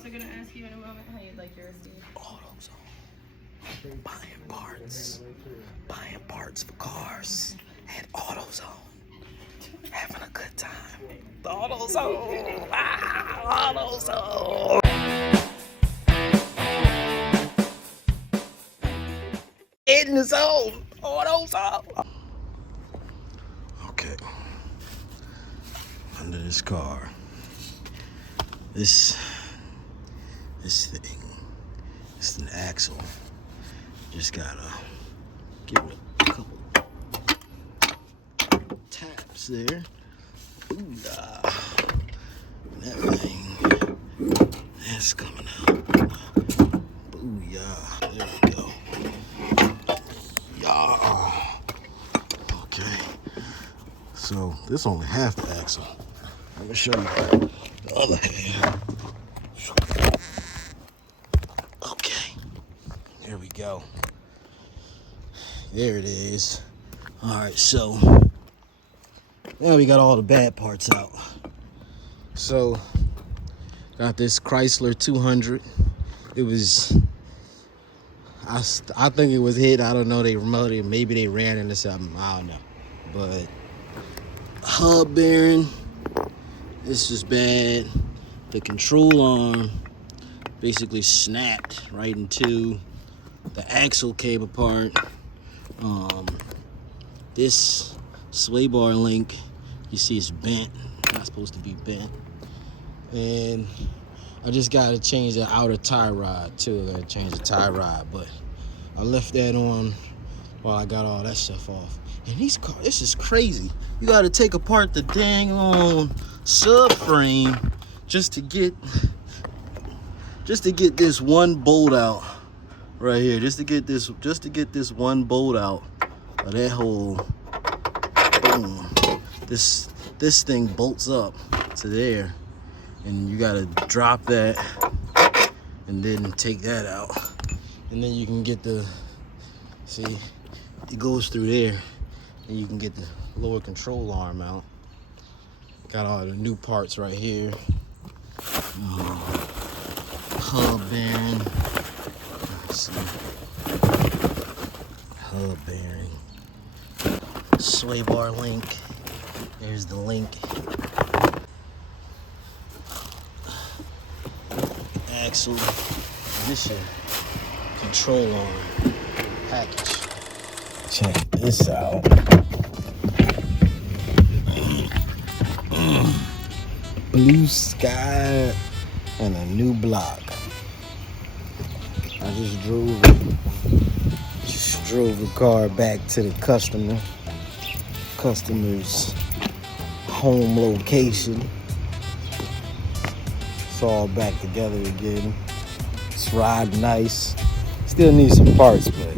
also going to ask you in a moment how you'd like your receipt. AutoZone. Buying parts for cars at AutoZone. Having a good time. The AutoZone. AutoZone. In the zone. AutoZone. Okay. Under this car. This thing. It's an axle. Just gotta give it a couple taps there. Ooh, that thing, that's coming out. Booyah. There we go. Yeah. Okay. So this only half the axle. I'm gonna show you the other half. Okay. There we go. There it is. All right, so now we got all the bad parts out. So got this Chrysler 200. It was, I think it was hit. I don't know. They remote it. Maybe they ran into something. I don't know. But hub bearing, this is bad. The control arm basically snapped right in two. The axle came apart. This sway bar link, you see it's bent. Not supposed to be bent. And I just gotta change the outer tie rod too. I gotta change the tie rod, but I left that on while I got all that stuff off. And these cars, this is crazy. You gotta take apart the dang on subframe just to get this one bolt out right here. Just to get this one bolt out of that hole. Boom. This thing bolts up to there, and you gotta drop that and then take that out, and then you can get the, see, it goes through there, and you can get the lower control arm out. Got all the new parts right here. Hub bearing. Let's see. Hub bearing. Sway bar link. There's the link. Axle. This your control arm package. Check this out. Blue sky and a new block. I just drove the car back to the customer's home location. It's all back together again. It's riding nice. Still need some parts, but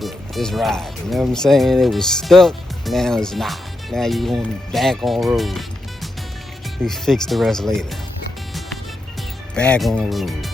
look, it's riding. You know what I'm saying? It was stuck. Now it's not. Now you're going back on road. We fix the rest later. Back on road.